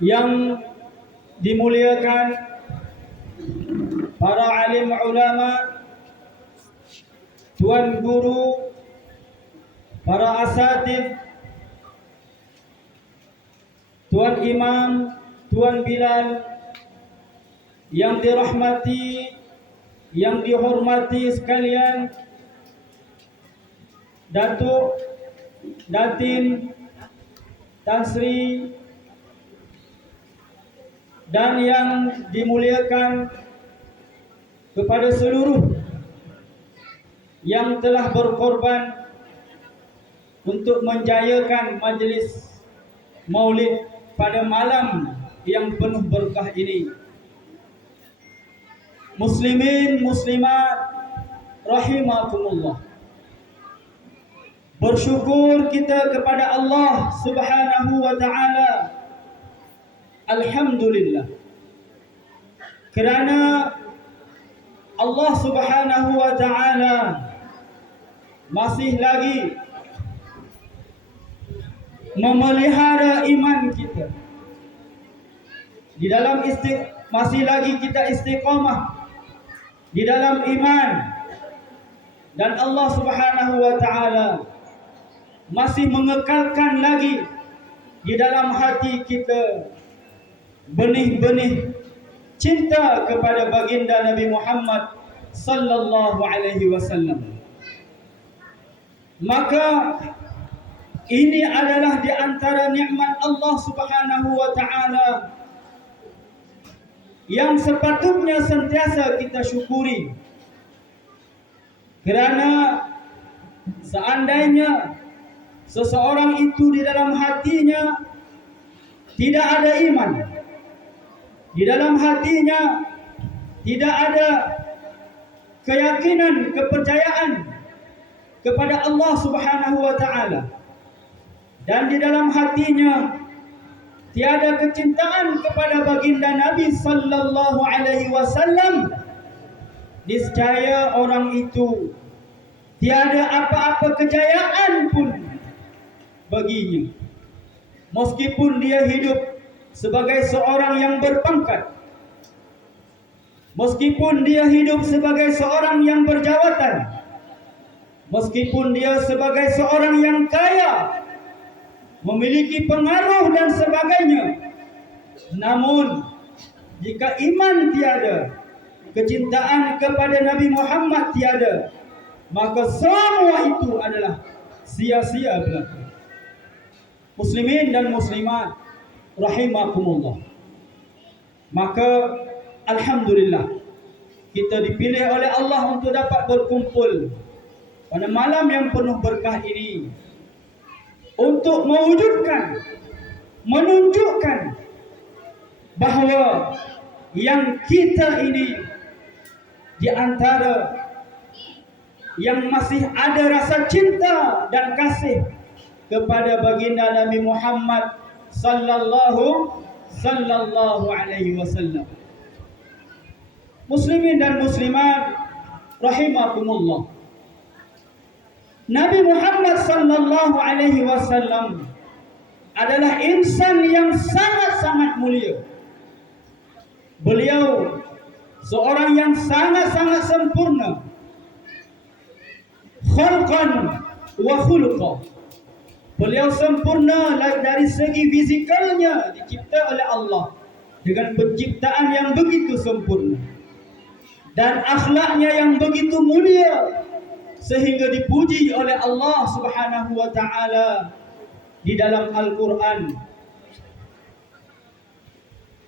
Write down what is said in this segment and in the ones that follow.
yang dimuliakan para alim ulama, tuan guru, para asatidz, tuan imam, tuan bilal, yang dirahmati, yang dihormati sekalian, Datuk, Datin, Tan Sri, dan yang dimuliakan kepada seluruh yang telah berkorban untuk menjayakan majlis Maulid pada malam yang penuh berkah ini. Muslimin, muslimat, rahimakumullah. Bersyukur kita kepada Allah Subhanahu wa taala. Alhamdulillah. Kerana Allah Subhanahu wa taala masih lagi memelihara iman kita. Di dalam masih lagi kita istiqamah di dalam iman, dan Allah Subhanahu wa taala masih mengekalkan lagi di dalam hati kita benih-benih cinta kepada baginda Nabi Muhammad sallallahu alaihi wasallam. Maka ini adalah di antara nikmat Allah Subhanahu wa taala yang sepatutnya sentiasa kita syukuri. Kerana seandainya seseorang itu di dalam hatinya tidak ada iman, di dalam hatinya tidak ada keyakinan, kepercayaan kepada Allah Subhanahu wa taala, dan di dalam hatinya tiada kecintaan kepada baginda Nabi sallallahu alaihi wasallam, niscaya orang itu tiada apa-apa kejayaan pun baginya. Meskipun dia hidup sebagai seorang yang berpangkat, meskipun dia hidup sebagai seorang yang berjawatan, meskipun dia sebagai seorang yang kaya, memiliki pengaruh dan sebagainya, namun jika iman tiada, kecintaan kepada Nabi Muhammad tiada, maka semua itu adalah sia-sia belaka. Muslimin dan muslimat rahimakumullah. Maka alhamdulillah kita dipilih oleh Allah untuk dapat berkumpul pada malam yang penuh berkah ini untuk mewujudkan, menunjukkan bahawa yang kita ini di antara yang masih ada rasa cinta dan kasih kepada baginda Nabi Muhammad sallallahu alaihi wasallam. Muslimin dan muslimat rahimakumullah. Nabi Muhammad sallallahu alaihi wasallam adalah insan yang sangat-sangat mulia. Beliau seorang yang sangat-sangat sempurna, khalqan wa khuluqan. Beliau sempurna dari segi fizikalnya, dicipta oleh Allah dengan penciptaan yang begitu sempurna, dan akhlaknya yang begitu mulia sehingga dipuji oleh Allah Subhanahu wa taala di dalam Al-Quran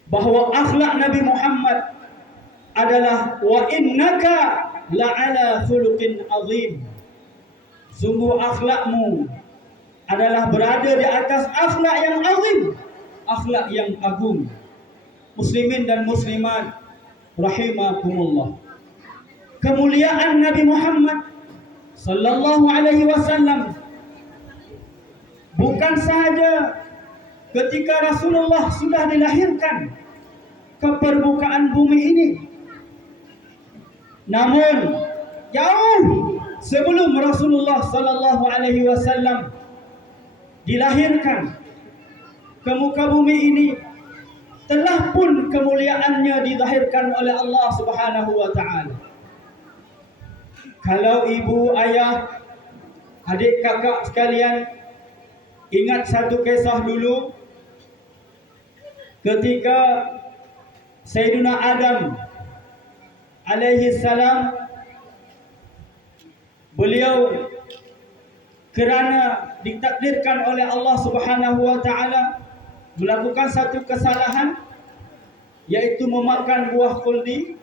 bahawa akhlak Nabi Muhammad adalah wa innaka la'ala khuluqin azim. Sungguh akhlakmu adalah berada di atas akhlak yang azim, akhlak yang agung. Muslimin dan muslimat rahimakumullah. Kemuliaan Nabi Muhammad sallallahu alaihi wasallam bukan sahaja ketika Rasulullah sudah dilahirkan ke permukaan bumi ini, namun jauh sebelum Rasulullah sallallahu alaihi wasallam dilahirkan ke muka bumi ini, telah pun kemuliaannya dizahirkan oleh Allah Subhanahu wa taala. Kalau ibu, ayah, adik kakak sekalian ingat satu kisah dulu ketika Sayyidina Adam alaihi salam, beliau kerana ditakdirkan oleh Allah Subhanahu wa taala melakukan satu kesalahan, yaitu memakan buah khuldi,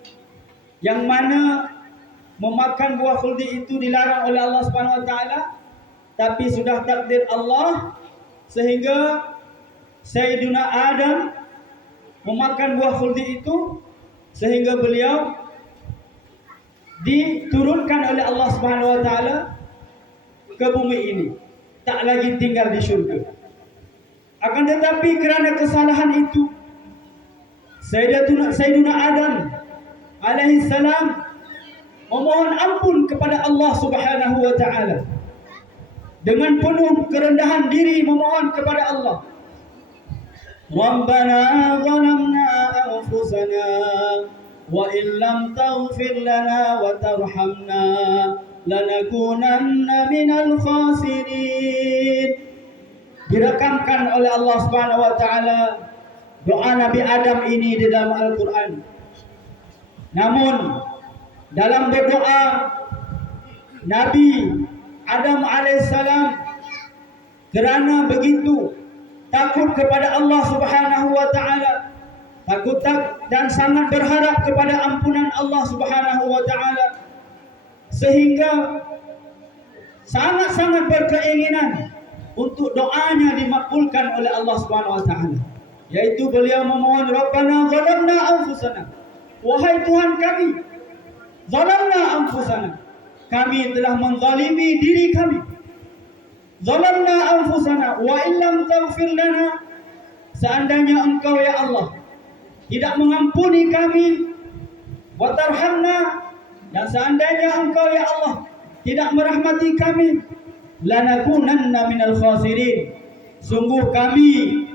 yang mana memakan buah khuldi itu dilarang oleh Allah Subhanahu wa taala, tapi sudah takdir Allah sehingga Sayyidina Adam memakan buah khuldi itu, sehingga beliau diturunkan oleh Allah Subhanahu wa taala ke bumi ini, tak lagi tinggal di syurga. Akan tetapi kerana kesalahan itu, Sayyidina Adam alaihi salam memohon ampun kepada Allah Subhanahu wa taala. Dengan penuh kerendahan diri memohon kepada Allah. Rabbana zalamna anfusana wa illam taghfir lana wa tarhamna lanakunanna minal khasirin. Direkamkan oleh Allah Subhanahu wa taala doa Nabi Adam ini di dalam Al-Quran. Namun dalam berdoa, Nabi Adam alaihissalam kerana begitu takut kepada Allah Subhanahu wa taala, takut dan sangat berharap kepada ampunan Allah Subhanahu wa taala, sehingga sangat-sangat berkeinginan untuk doanya dimakbulkan oleh Allah Subhanahu wa taala, yaitu beliau memohon, Rabbana zalamna anfusana, wahai Tuhan kami, zalamna anfusana, kami telah menzalimi diri kami. Zalamna anfusana wa illam taghfir lana, seandainya Engkau ya Allah tidak mengampuni kami, wa tarhamna, dan seandainya Engkau ya Allah tidak merahmati kami, lanakunanna minal khasirin, sungguh kami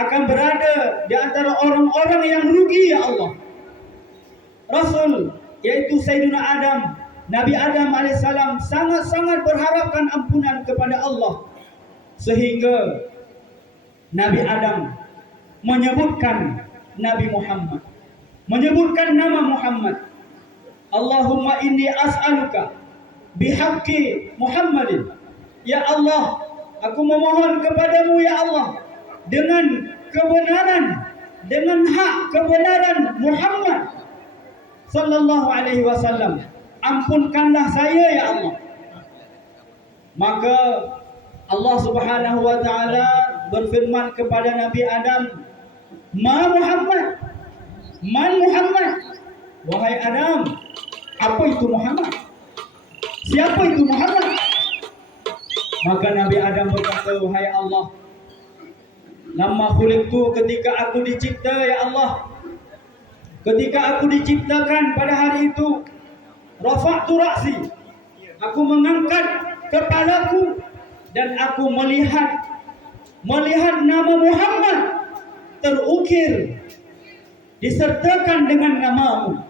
akan berada di antara orang-orang yang rugi ya Allah. Rasul, yaitu Sayyidina Adam, Nabi Adam alaihissalam sangat-sangat berharapkan ampunan kepada Allah, sehingga Nabi Adam menyebutkan Nabi Muhammad, menyebutkan nama Muhammad. Allahumma inni as'aluka bihaqqi Muhammadin, ya Allah, aku memohon kepadamu ya Allah dengan kebenaran, dengan hak kebenaran Muhammad sallallahu alaihi wasallam, ampunkanlah saya ya Allah. Maka Allah Subhanahu wa taala berfirman kepada Nabi Adam, Ma Muhammad, man Muhammad, wahai Adam, apa itu Muhammad? Siapa itu Muhammad? Maka Nabi Adam berkata, wahai Allah, lama khuliqtu, ketika aku dicipta ya Allah, ketika aku diciptakan pada hari itu, rafa'tu ra'si, aku mengangkat kepalaku dan aku melihat nama Muhammad terukir disertakan dengan namamu,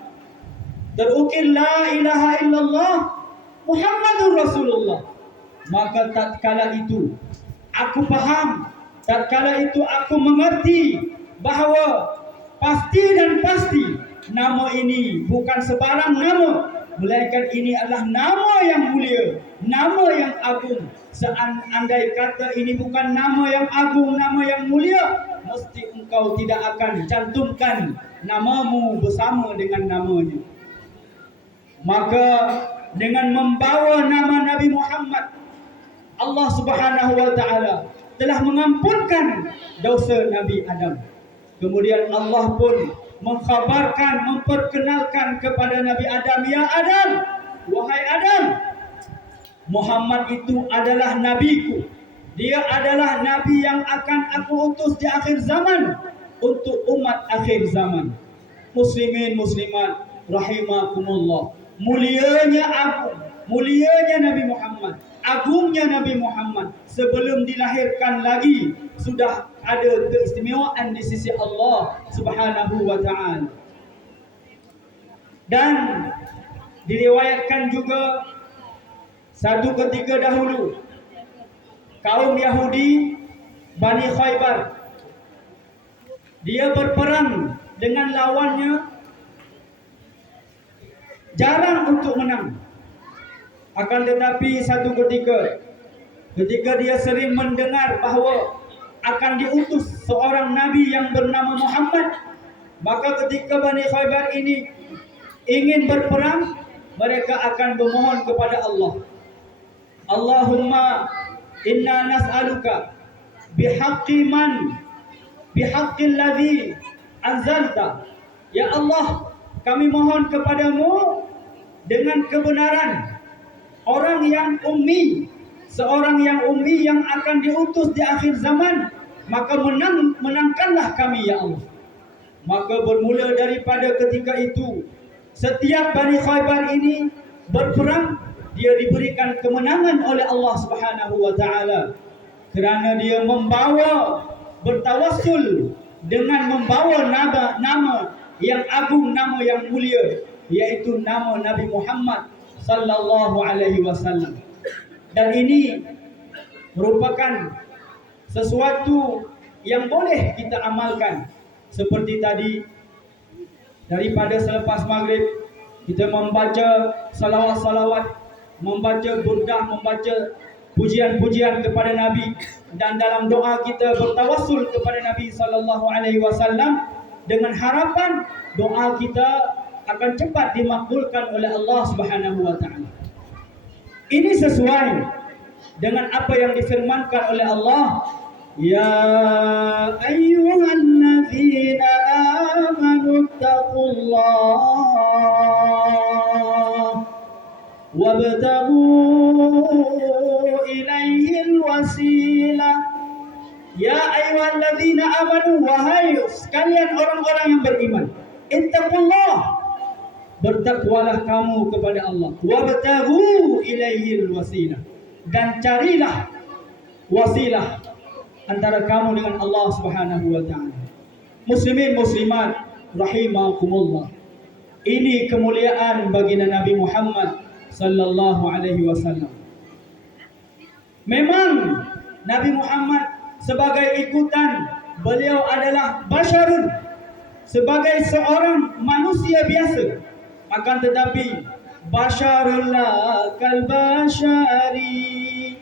terukir la ilaha illallah Muhammadur Rasulullah. Maka tatkala itu aku faham, tatkala itu aku mengerti bahawa pasti dan pasti nama ini bukan sebarang nama, melainkan ini adalah nama yang mulia, nama yang agung. Seandai kata ini bukan nama yang agung, nama yang mulia, mesti engkau tidak akan cantumkan namamu bersama dengan namanya. Maka dengan membawa nama Nabi Muhammad, Allah Subhanahu wa taala telah mengampunkan dosa Nabi Adam. Kemudian Allah pun mengkhabarkan, memperkenalkan kepada Nabi Adam, ya Adam, wahai Adam, Muhammad itu adalah nabiku. Dia adalah nabi yang akan aku utus di akhir zaman untuk umat akhir zaman. Muslimin muslimat rahimakumullah. Mulianya aku, mulianya Nabi Muhammad agungnya Nabi Muhammad sebelum dilahirkan lagi sudah ada keistimewaan di sisi Allah Subhanahu wa taala. Dan diriwayatkan juga satu ketika dahulu kaum Yahudi Bani Khaybar, dia berperang dengan lawannya, jarang untuk menang. Akan tetapi satu ketika dia sering mendengar bahawa akan diutus seorang Nabi yang bernama Muhammad, maka ketika Bani Khaybar ini ingin berperang, mereka akan memohon kepada Allah, Allahumma inna nas'aluka bihaqqi bihaqqil ladzi anzalta. Ya Allah, kami mohon kepadamu dengan kebenaran orang yang ummi, seorang yang ummi yang akan diutus di akhir zaman, maka menangkanlah kami ya Allah. Maka bermula daripada ketika itu, setiap Bani Khaybar ini berperang, dia diberikan kemenangan oleh Allah Subhanahu wa taala kerana dia bertawassul dengan membawa nama yang agung, nama yang mulia, yaitu nama Nabi Muhammad sallallahu alaihi wasallam. Dan ini merupakan sesuatu yang boleh kita amalkan. Seperti tadi, daripada selepas maghrib kita membaca salawat-salawat, membaca burdah, membaca pujian-pujian kepada Nabi, dan dalam doa kita bertawassul kepada Nabi sallallahu alaihi wasallam dengan harapan doa kita akan cepat dimakbulkan oleh Allah Subhanahu wa taala. Ini sesuai dengan apa yang difirmankan oleh Allah, ya ayyuhalladzina amanu taqullaha wabtaghu ilaihil wasilah. Ya ayyuhalladzina amanu, wahai sekalian orang-orang yang beriman, ittaqullah, bertakwalah kamu kepada Allah, wabtaghu ilaihil wasilah, dan carilah wasilah antara kamu dengan Allah Subhanahu wa taala. Muslimin muslimat rahimakumullah, ini kemuliaan baginda Nabi Muhammad sallallahu alaihi wasallam. Memang Nabi Muhammad sebagai ikutan, beliau adalah basyarun, sebagai seorang manusia biasa. Akan tetapi basyarun la kal basyari,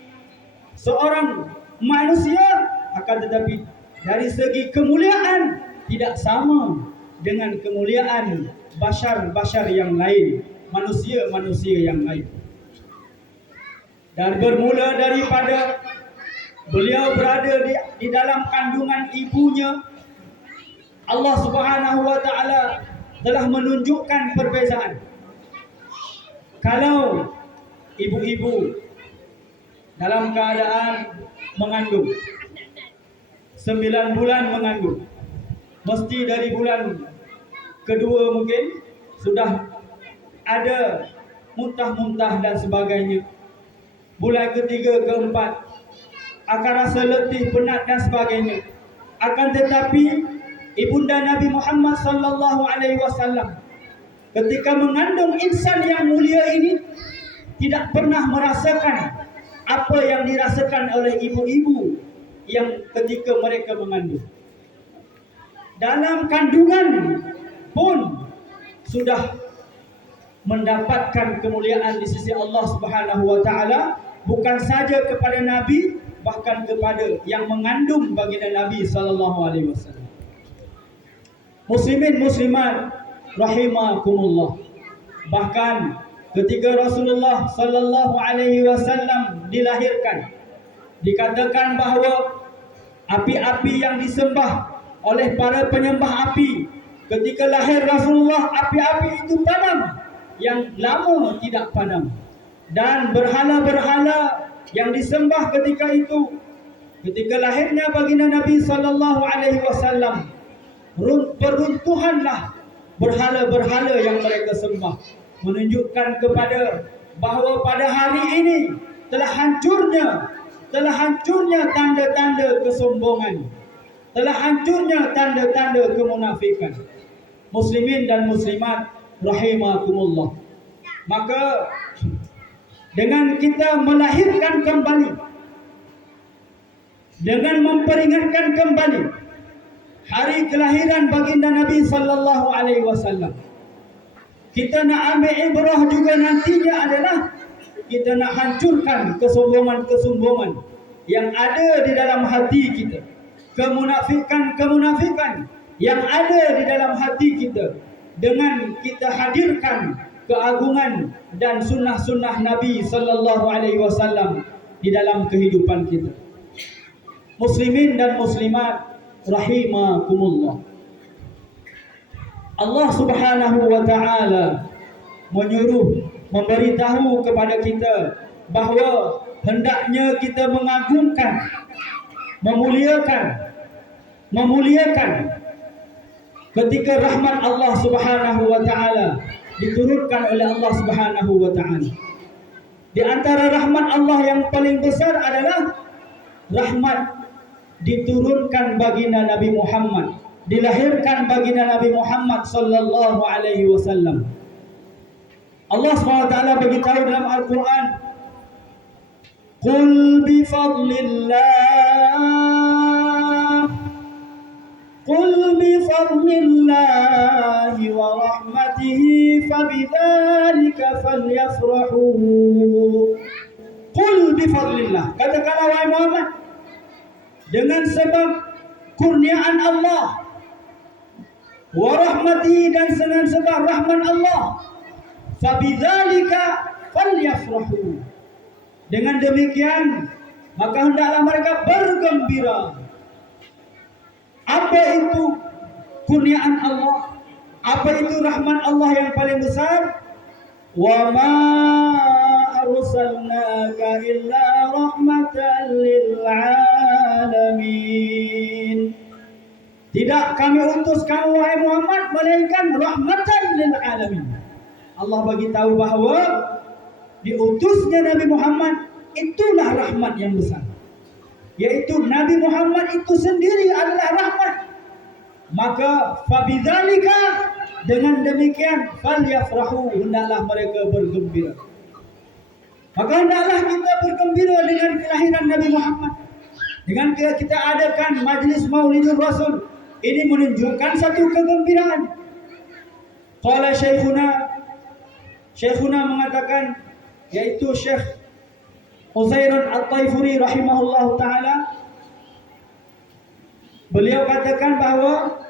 seorang manusia, akan tetapi dari segi kemuliaan tidak sama dengan kemuliaan basyar yang lain, manusia yang lain. Dan bermula daripada beliau berada di dalam kandungan ibunya, Allah Subhanahu wa taala telah menunjukkan perbezaan. Kalau ibu-ibu dalam keadaan mengandung, 9 bulan mengandung, mesti dari bulan kedua mungkin sudah ada muntah-muntah dan sebagainya. Bulan ketiga, keempat akan rasa letih, penat dan sebagainya. Akan tetapi ibunda Nabi Muhammad sallallahu alaihi wasallam ketika mengandung insan yang mulia ini tidak pernah merasakan apa yang dirasakan oleh ibu-ibu yang ketika mereka mengandung. Dalam kandungan pun sudah mendapatkan kemuliaan di sisi Allah Subhanahu wa taala, bukan saja kepada Nabi, bahkan kepada yang mengandung baginda Nabi sallallahu alaihi wasallam. Muslimin muslimat rahimakumullah, bahkan ketika Rasulullah sallallahu alaihi wasallam dilahirkan, dikatakan bahawa api-api yang disembah oleh para penyembah api, ketika lahir Rasulullah, api-api itu padam, yang lama tidak padam. Dan berhala-berhala yang disembah ketika itu, ketika lahirnya baginda Nabi sallallahu alaihi wasallam, peruntuhanlah berhala-berhala yang mereka sembah, menunjukkan kepada bahawa pada hari ini telah hancurnya tanda-tanda kesombongan, telah hancurnya tanda-tanda kemunafikan. Muslimin dan muslimat rahimakumullah. Maka dengan kita melahirkan kembali, dengan memperingatkan kembali hari kelahiran baginda Nabi sallallahu alaihi wasallam, kita nak ambil ibrah juga nantinya adalah kita nak hancurkan kesombongan-kesombongan yang ada di dalam hati kita, kemunafikan yang ada di dalam hati kita, dengan kita hadirkan keagungan dan sunnah-sunnah Nabi sallallahu alaihi wasallam di dalam kehidupan kita. Muslimin dan muslimat rahimakumullah. Allah Subhanahu wa taala menyuruh, memberitahu kepada kita bahawa hendaknya kita mengagungkan, memuliakan ketika rahmat Allah Subhanahu wa taala diturunkan oleh Allah Subhanahu wa taala. Di antara rahmat Allah yang paling besar adalah rahmat diturunkan baginda Nabi Muhammad, dilahirkan baginda Nabi Muhammad sallallahu alaihi wasallam. Allah SWT beritahu dalam Al-Quran, Qul bifadlillahi wa rahmatihi fabidzalika falyafrahu. Qul bifadlillah, katakanlah wahai Muhammad, dengan sebab kurniaan Allah, wa rahmatihi, dan dengan sebab rahmat Allah, fabidzalika falyafrahu, dengan demikian maka hendaklah mereka bergembira. Apa itu kurniaan Allah? Apa itu rahmat Allah yang paling besar? Wa ma arsalnaka illa rahmatan lil alamin. Tidak kami utus kamu wahai Muhammad melainkan rahmatan lil alamin. Allah bagi tahu bahawa diutusnya Nabi Muhammad itulah rahmat yang besar, yaitu Nabi Muhammad itu sendiri adalah rahmat. Maka fabidzalika, dengan demikian, falyafrahu, hendaklah mereka bergembira. Maka hendaklah kita bergembira dengan kelahiran Nabi Muhammad. Dengan kita adakan majlis Maulidur Rasul, ini menunjukkan satu kegembiraan. Qala Syekhuna mengatakan, yaitu Syekh Uzairun At-Taifuri rahimahullah ta'ala, beliau katakan bahawa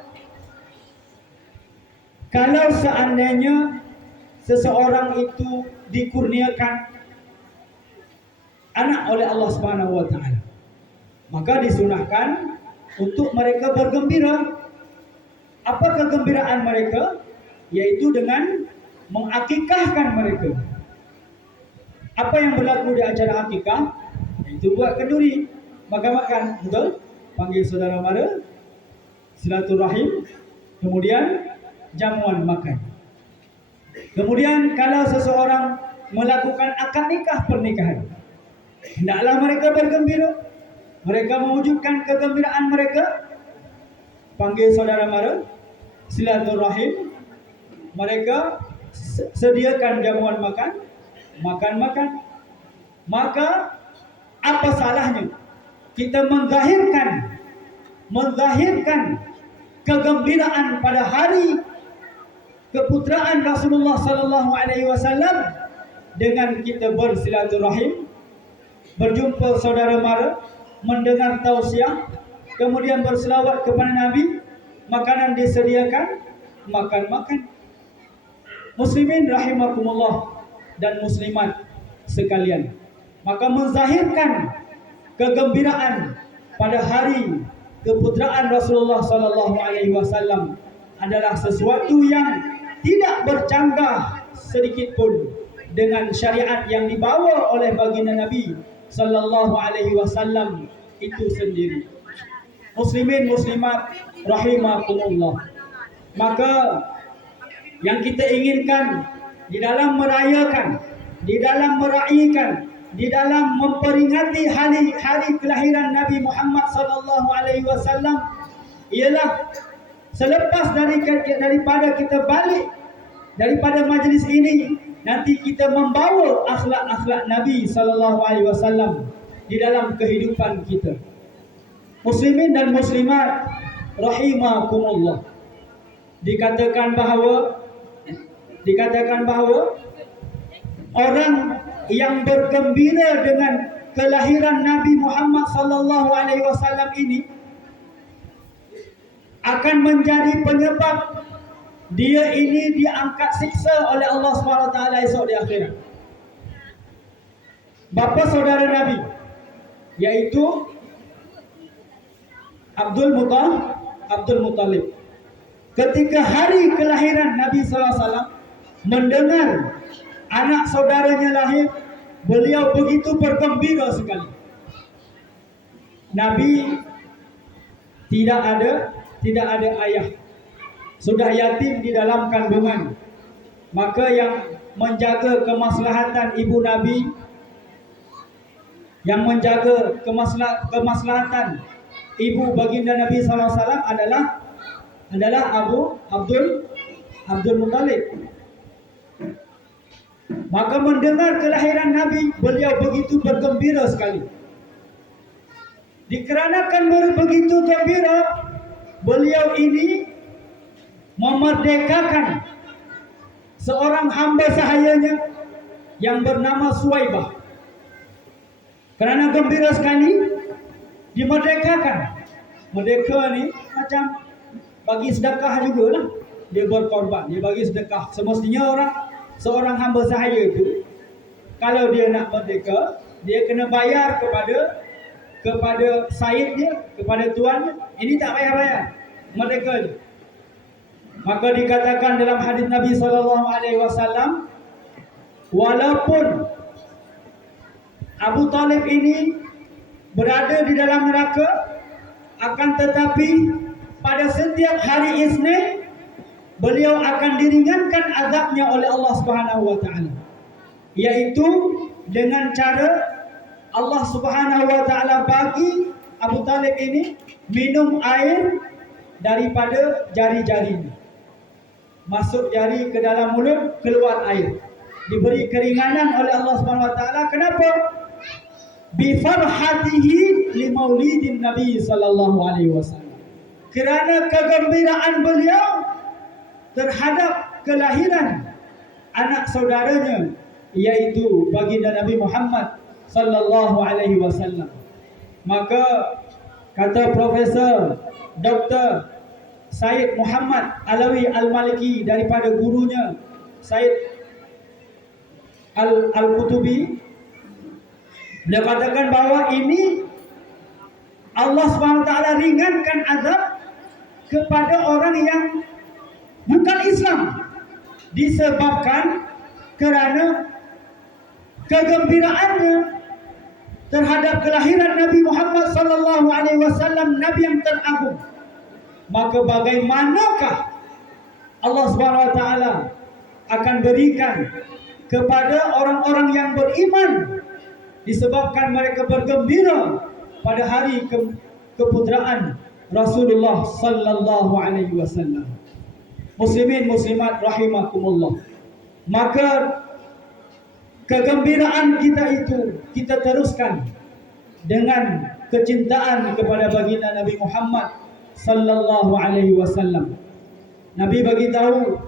kalau seandainya seseorang itu dikurniakan anak oleh Allah Subhanahu wa taala, maka disunahkan untuk mereka bergembira. Apa kegembiraan mereka? Yaitu dengan mengakikahkan mereka. Apa yang berlaku di acara akikah? Itu buat kenduri, makan-makan, betul? Panggil saudara mara, silaturahim, kemudian jamuan makan. Kemudian kalau seseorang melakukan akad nikah, pernikahan, hendaklah mereka bergembira. Mereka mewujudkan kegembiraan mereka. Panggil saudara mara, silaturahim, mereka sediakan jamuan makan, makan. Maka apa salahnya kita menzahirkan kegembiraan pada hari keputraan Rasulullah sallallahu alaihi wasallam dengan kita bersilaturahim, berjumpa saudara mara, mendengar tausiah, kemudian berselawat kepada Nabi, makanan disediakan, makan. Muslimin rahimakumullah dan muslimat sekalian, maka menzahirkan kegembiraan pada hari keputraan Rasulullah sallallahu alaihi wasallam adalah sesuatu yang tidak bercanggah sedikit pun dengan syariat yang dibawa oleh baginda Nabi sallallahu alaihi wasallam itu sendiri. Muslimin muslimat rahimakumullah, maka yang kita inginkan di dalam merayakan, di dalam meraihkan di dalam memperingati hari kelahiran Nabi Muhammad sallallahu alaihi wasallam ialah selepas daripada kita balik daripada majlis ini, nanti kita membawa akhlak-akhlak Nabi sallallahu alaihi wasallam di dalam kehidupan kita. Muslimin dan muslimat rahimakumullah. Dikatakan bahawa orang yang bergembira dengan kelahiran Nabi Muhammad sallallahu alaihi wasallam ini akan menjadi penyebab dia ini diangkat siksa oleh Allah SWT esok di akhirat. Bapa saudara Nabi yaitu Abdul Muttalib, ketika hari kelahiran Nabi SAW mendengar anak saudaranya lahir, beliau begitu bergembira sekali. Nabi tidak ada ayah, sudah yatim di dalam kandungan. Maka yang menjaga kemaslahatan ibu Nabi, yang menjaga kemaslahatan ibu baginda Nabi SAW adalah Abdul Muttalib. Maka mendengar kelahiran Nabi, beliau begitu bergembira sekali. Dikarenakan begitu gembira, beliau ini memerdekakan seorang hamba sahayanya yang bernama Suwaibah. Kerana gembira sekali, dimerdekakan. Merdeka ni macam bagi sedekah jugalah. Dia berkorban, dia bagi sedekah. Semestinya seorang hamba sahaya itu, kalau dia nak merdeka, dia kena bayar kepada sayyid dia, kepada tuannya. Ini tak bayar, merdeka je. Maka dikatakan dalam hadis Nabi SAW, walaupun Abu Talib ini berada di dalam neraka, akan tetapi pada setiap hari Isnin beliau akan diringankan azabnya oleh Allah Subhanahu wa taala, yaitu dengan cara Allah Subhanahu wa taala bagi Abu Talib ini minum air daripada jari-jarinya. Masuk jari ke dalam mulut, keluar air. Diberi keringanan oleh Allah Subhanahu wa taala. Kenapa? Bi farhatihi li maulidin Nabi sallallahu alaihi wasallam. Kerana kegembiraan beliau terhadap kelahiran anak saudaranya, yaitu baginda Nabi Muhammad sallallahu alaihi wasallam. Maka kata Profesor Dr. Said Muhammad Alawi Al-Maliki daripada gurunya Said Al-Qutubi, beliau katakan bahawa ini Allah SWT ringankan azab kepada orang yang bukan Islam, disebabkan kerana kegembiraannya terhadap kelahiran Nabi Muhammad sallallahu alaihi wasallam, Nabi yang teragung. Maka bagaimanakah Allah Subhanahu wa taala akan berikan kepada orang-orang yang beriman disebabkan mereka bergembira pada hari keputraan Rasulullah sallallahu alaihi wasallam. Muslimin muslimat rahimakumullah. Maka kegembiraan kita itu kita teruskan dengan kecintaan kepada baginda Nabi Muhammad sallallahu alaihi wasallam. Nabi bagi tahu,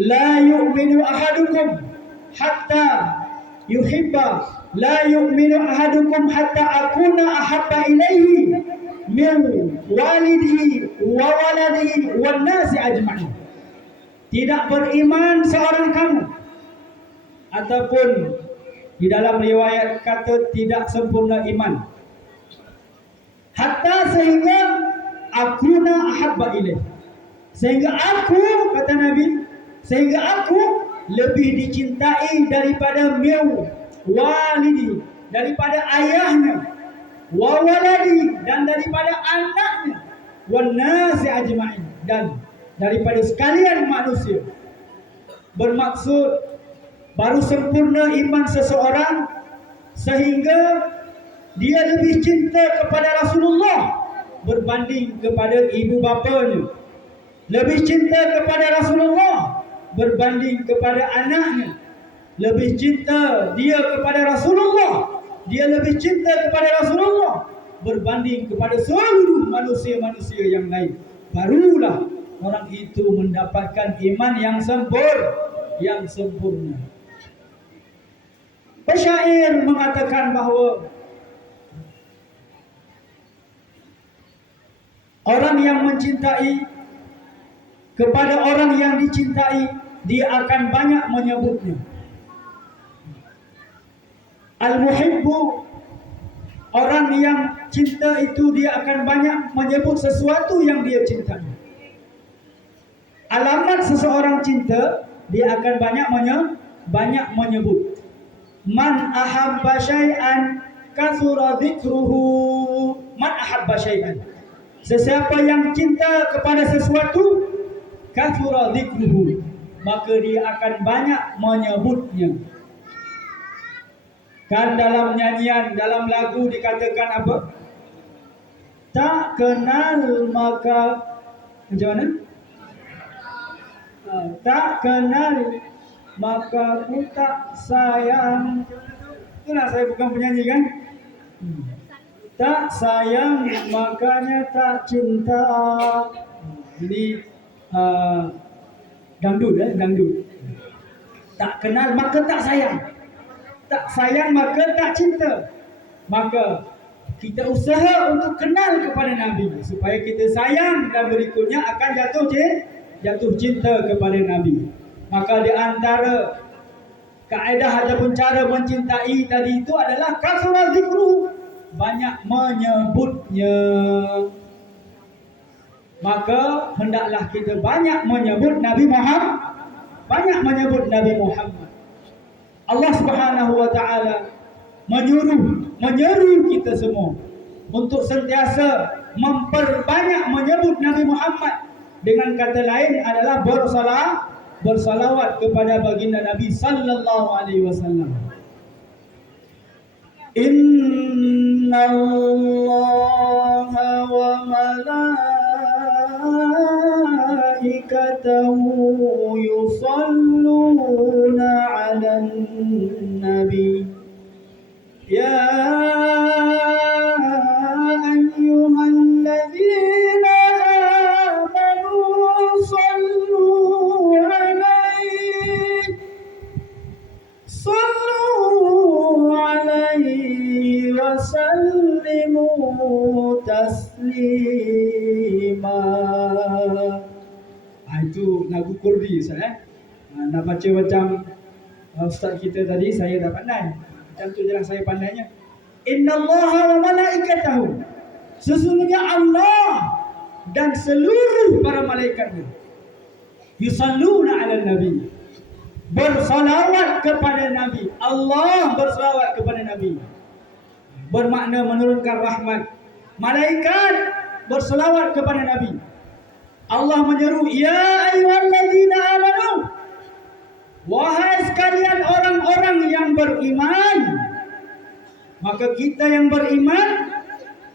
la yu'minu ahadukum hatta yuhibba, la yu'minu ahadukum hatta akuna ahabba ilaihi min walidihi wa waladihi wan nasi ajma'in. Tidak beriman seorang kamu, ataupun di dalam riwayat kata tidak sempurna iman, hatta sehingga akuna ahabba ilaih, sehingga aku, kata Nabi, sehingga aku lebih dicintai daripada meu walidi, daripada ayahnya, wa waladi, dan daripada anaknya, wan nasi ajma'in, dan daripada sekalian manusia. Bermaksud baru sempurna iman seseorang sehingga dia lebih cinta kepada Rasulullah berbanding kepada ibu bapanya, lebih cinta kepada Rasulullah berbanding kepada anaknya, lebih cinta dia kepada Rasulullah, dia lebih cinta kepada Rasulullah berbanding kepada seluruh manusia-manusia yang lain. Barulah orang itu mendapatkan iman yang sempurna. Penyair mengatakan bahawa orang yang mencintai kepada orang yang dicintai, dia akan banyak menyebutnya. Al-muhibbu, orang yang cinta itu dia akan banyak menyebut sesuatu yang dia cintai. Alamat seseorang cinta, dia akan banyak menyebut. Man ahabba syai'an kathura dzikruhu. Man ahabba syai'an, sesiapa yang cinta kepada sesuatu, kathura dzikruhu, maka dia akan banyak menyebutnya. Kan dalam nyanyian, dalam lagu dikatakan apa? Tak kenal maka macam mana? Tak kenal maka ku tak sayang. Itulah, saya bukan penyanyi kan? Tak sayang makanya tak cinta. Ini dangdut. Tak kenal maka tak sayang, tak sayang maka tak cinta. Maka kita usaha untuk kenal kepada Nabi supaya kita sayang dan berikutnya akan jatuh cinta kepada Nabi. Maka di antara kaedah ataupun cara mencintai tadi itu adalah kasra zikru, banyak menyebutnya. Maka hendaklah kita banyak menyebut Nabi Muhammad. Allah Subhanahu wa taala menyeru kita semua untuk sentiasa memperbanyak menyebut Nabi Muhammad. Dengan kata lain adalah bersalawat kepada baginda Nabi sallallahu alaihi wasallam. Inna Allaha wa malaikatahu yusalluna 'alan nabi. Ya ayyuhalladzina amanu sallu 'alaihi wa sallimu taslima. Itu lagu Kurdi, Ustaz. Nak baca macam Ustaz kita tadi, saya dah pandai. Macam tu jelas saya pandainya. Innallaha wa malaikatahu, sesungguhnya Allah dan seluruh para malaikatnya, yusalluna 'alan nabi, bersalawat kepada Nabi. Allah bersalawat kepada Nabi, bermakna menurunkan rahmat. Malaikat bersalawat kepada Nabi. Allah menyeru, ya ayyuhalladzina amanu, wahai sekalian orang-orang yang beriman. Maka kita yang beriman,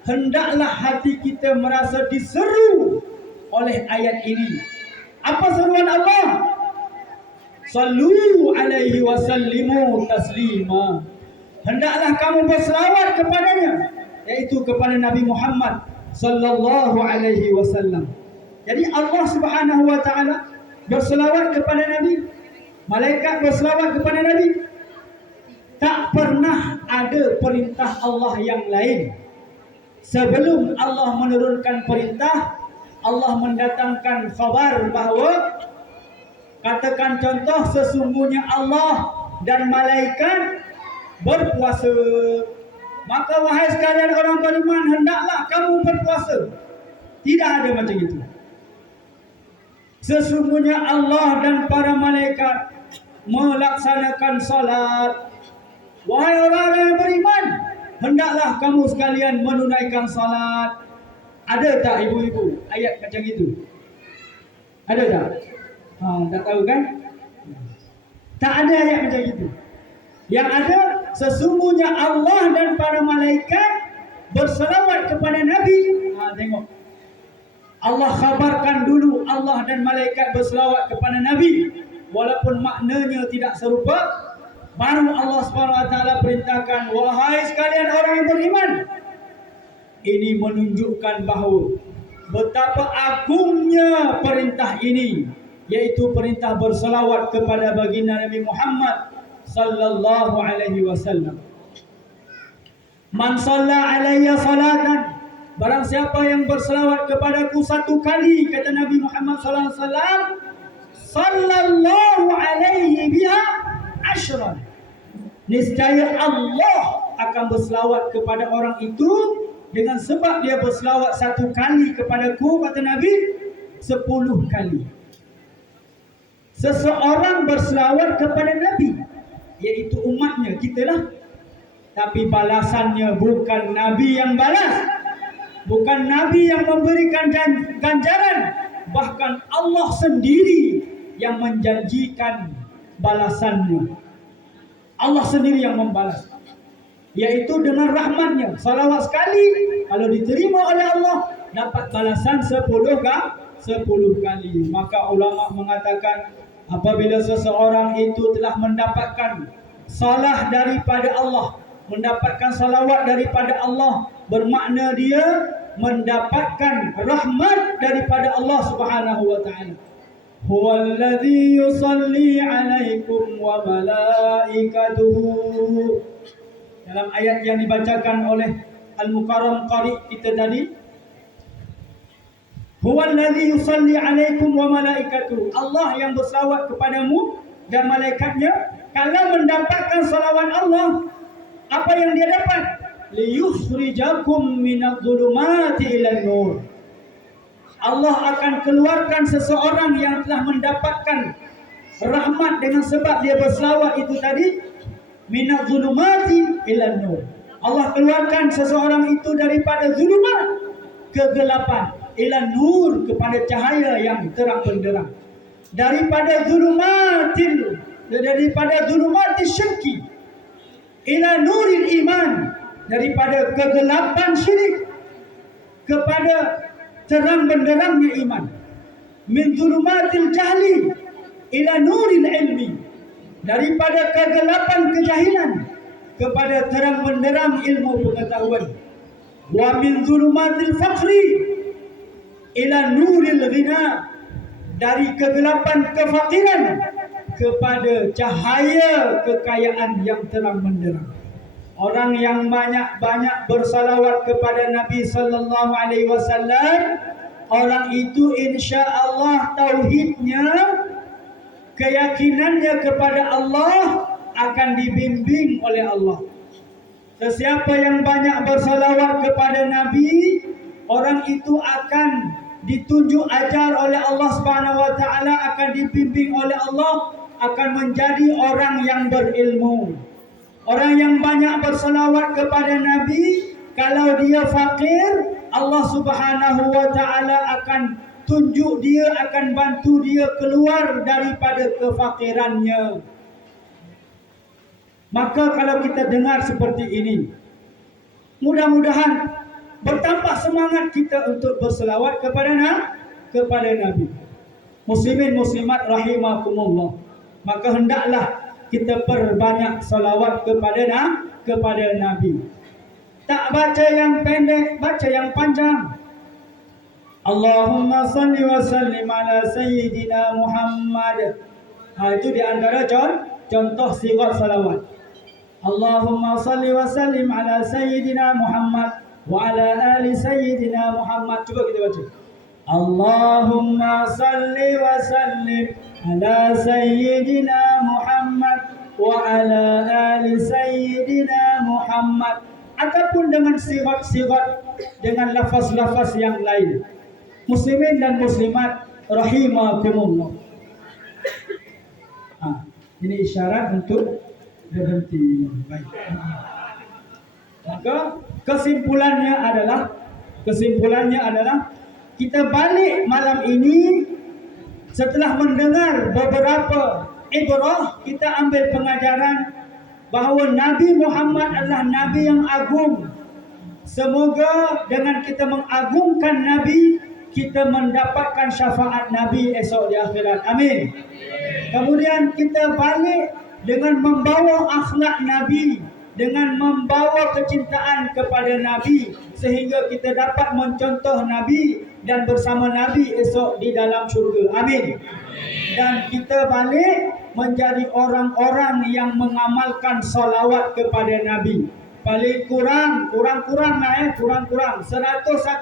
hendaklah hati kita merasa diseru oleh ayat ini. Apa seruan Allah? Sallu alaihi wa sallimu taslima. Hendaklah kamu berselawat kepadanya, yaitu kepada Nabi Muhammad sallallahu alaihi wasallam. Jadi Allah Subhanahu wa taala berselawat kepada Nabi, malaikat berselawat kepada Nabi. Tak pernah ada perintah Allah yang lain. Sebelum Allah menurunkan perintah, Allah mendatangkan khabar bahawa, katakan contoh, sesungguhnya Allah dan malaikat berpuasa. Maka wahai sekalian orang beriman, hendaklah kamu berpuasa. Tidak ada macam itu. Sesungguhnya Allah dan para malaikat melaksanakan salat. Wahai orang yang beriman, hendaklah kamu sekalian menunaikan salat. Ada tak ibu-ibu ayat macam itu? Ada tak? Tak tahu kan? Tak ada ayat macam itu. Yang ada sesungguhnya Allah dan para malaikat berselawat kepada Nabi. Tengok. Allah khabarkan dulu Allah dan malaikat berselawat kepada Nabi, walaupun maknanya tidak serupa. Baru Allah SWT perintahkan, wahai sekalian orang yang beriman. Ini menunjukkan bahawa betapa agungnya perintah ini, yaitu perintah berselawat kepada baginda Nabi Muhammad sallallahu alaihi wasallam. Man shalla alayya salatan, barang siapa yang berselawat kepadaku satu kali, kata Nabi Muhammad sallallahu alaihi wasallam, sallallahu alaihi biha ashran, niscaya Allah akan berselawat kepada orang itu dengan sebab dia berselawat satu kali kepadaku, kata Nabi, 10 kali. Seseorang berselawat kepada Nabi, iaitu umatnya, kitalah, tapi balasannya bukan Nabi yang balas, bukan Nabi yang memberikan ganjaran, bahkan Allah sendiri yang menjanjikan balasannya. Allah sendiri yang membalas, yaitu dengan rahmatnya. Salawat sekali, kalau diterima oleh Allah, dapat balasan 10 kali. Maka ulama mengatakan, apabila seseorang itu telah mendapatkan salah daripada Allah, mendapatkan salawat daripada Allah, bermakna dia mendapatkan rahmat daripada Allah Subhanahu wa taala. Huwallazi yusalli 'alaikum wa malaikatuhu. Dalam ayat yang dibacakan oleh Al-Mukarram qari kita tadi, huwallazi yusalli 'alaikum wa malaikatuhu. Allah yang berselawat kepadamu dan malaikatnya. Kalau mendapatkan salawat Allah, apa yang dia dapat? Liyukhrijakum minadh-dhulumati ilan nur. Allah akan keluarkan seseorang yang telah mendapatkan rahmat dengan sebab dia berselawat itu tadi, minadh-dhulumati ilan nur. Allah keluarkan seseorang itu daripada zulumat, kegelapan, ilan nur, kepada cahaya yang terang benderang. Daripada zulumatil syirki ila nuril iman, daripada kegelapan syirik kepada terang benderangnya iman. Min zulumatil jahli ila nuril ilmi, daripada kegelapan kejahilan kepada terang benderang ilmu pengetahuan. Wa min zulumatil faqri ila nuril ghina, dari kegelapan kefakiran kepada cahaya kekayaan yang terang benderang. Orang yang banyak bersalawat kepada Nabi sallallahu alaihi wasallam, orang itu insya-Allah tauhidnya, keyakinannya kepada Allah akan dibimbing oleh Allah. Sesiapa yang banyak bersalawat kepada Nabi, orang itu akan ditunjuk ajar oleh Allah Subhanahu wa taala, akan dibimbing oleh Allah, akan menjadi orang yang berilmu. Orang yang banyak bersalawat kepada Nabi, kalau dia fakir, Allah Subhanahu wa taala akan tunjuk dia, akan bantu dia keluar daripada kefakirannya. Maka kalau kita dengar seperti ini, mudah-mudahan bertambah semangat kita untuk berselawat kepada Nabi. Muslimin muslimat rahimakumullah, maka hendaklah kita perbanyak salawat kepada Nabi. Tak baca yang pendek, baca yang panjang. Allahumma salli wa sallim ala sayyidina Muhammad. Itu di antara contoh sigat salawat. Allahumma salli wa sallim ala sayyidina Muhammad wa ala ali sayyidina Muhammad. Cuba kita baca. Allahumma salli wa sallim ala sayyidina Muhammad wa ala ali sayyidina Muhammad. Ataupun dengan sigat-sigat, dengan lafaz-lafaz yang lain. Muslimin dan muslimat rahimakumullah. Ini isyarat untuk berhenti. Baik. Maka kesimpulannya adalah kita balik malam ini setelah mendengar beberapa ibrah, kita ambil pengajaran bahawa Nabi Muhammad adalah Nabi yang agung. Semoga dengan kita mengagungkan Nabi, kita mendapatkan syafaat Nabi esok di akhirat. Amin. Kemudian kita balik dengan membawa akhlak Nabi, dengan membawa kecintaan kepada Nabi, sehingga kita dapat mencontoh Nabi dan bersama Nabi esok di dalam syurga. Amin. Dan kita balik menjadi orang-orang yang mengamalkan salawat kepada Nabi. Paling kurang 101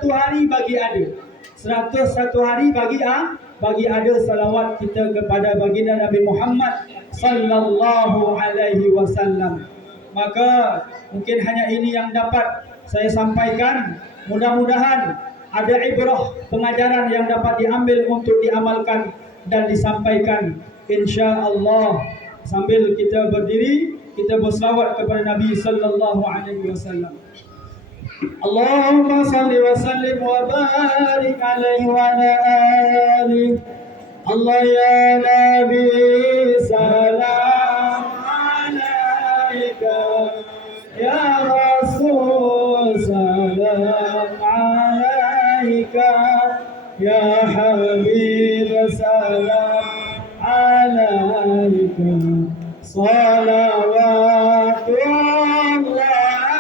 hari bagi ada. 101 hari bagi ada salawat kita kepada baginda Nabi Muhammad sallallahu alaihi wasallam. Maka mungkin hanya ini yang dapat saya sampaikan. Mudah-mudahan ada ibrah pengajaran yang dapat diambil untuk diamalkan dan disampaikan, insya-Allah. Sambil kita berdiri, kita berselawat kepada Nabi sallallahu alaihi wasallam. Allahumma salli wa sallim wa barik alaihi wa ala alihi. Allah ya Nabi salam alaika, ya Rasul salam alaika, ya Habib salam alaika, salawatullah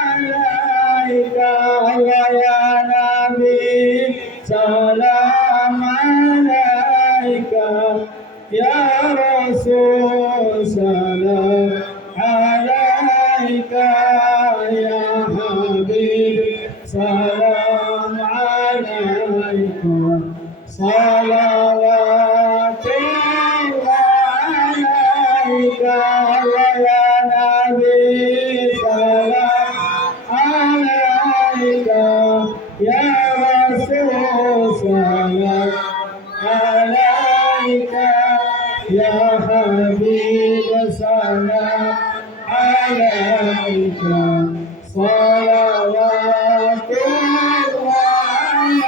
alaika, ya Nabi salam alaika, ya Rasul salam alaika, ya Habib salam alaika, salawatullah alaika, ya Nabi salam alaika, ya Rasul salam alaika, ya Habib salam alaika, salawatullah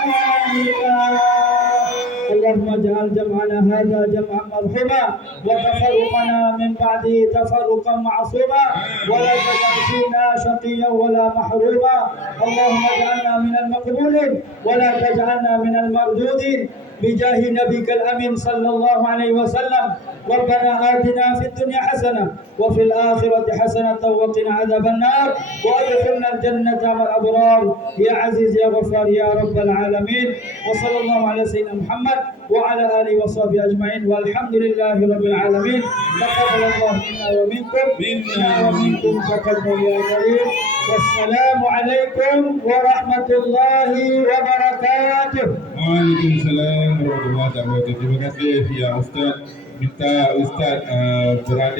alaika. Allahumma ja'al jam'ana hadha jam'an marhuma wa tafarruqana min ba'di tafarruqan ma'suma wa la taj'al fina shaqiyyan wa la mahruma. Allahumma ja'alna minal maqbulin wa la taj'alna minal mardudin بجاه نبيك الأمين صلى الله عليه وسلم. ربنا آتنا في الدنيا حسنة وفي الآخرة حسنة وقنا عذاب النار وأدخلنا الجنة مع الأبرار يا عزيز يا غفار يا رب العالمين. وصلى الله على سيدنا محمد وعلى آله وصحبه أجمعين والحمد لله رب العالمين. تقبل الله منا ومنكم تقبل يا كريم. والسلام عليكم ورحمة الله وبركاته. Waalaikumsalam warahmatullahi wabarakatuh. Terima kasih ya Ustaz. Minta Ustaz berada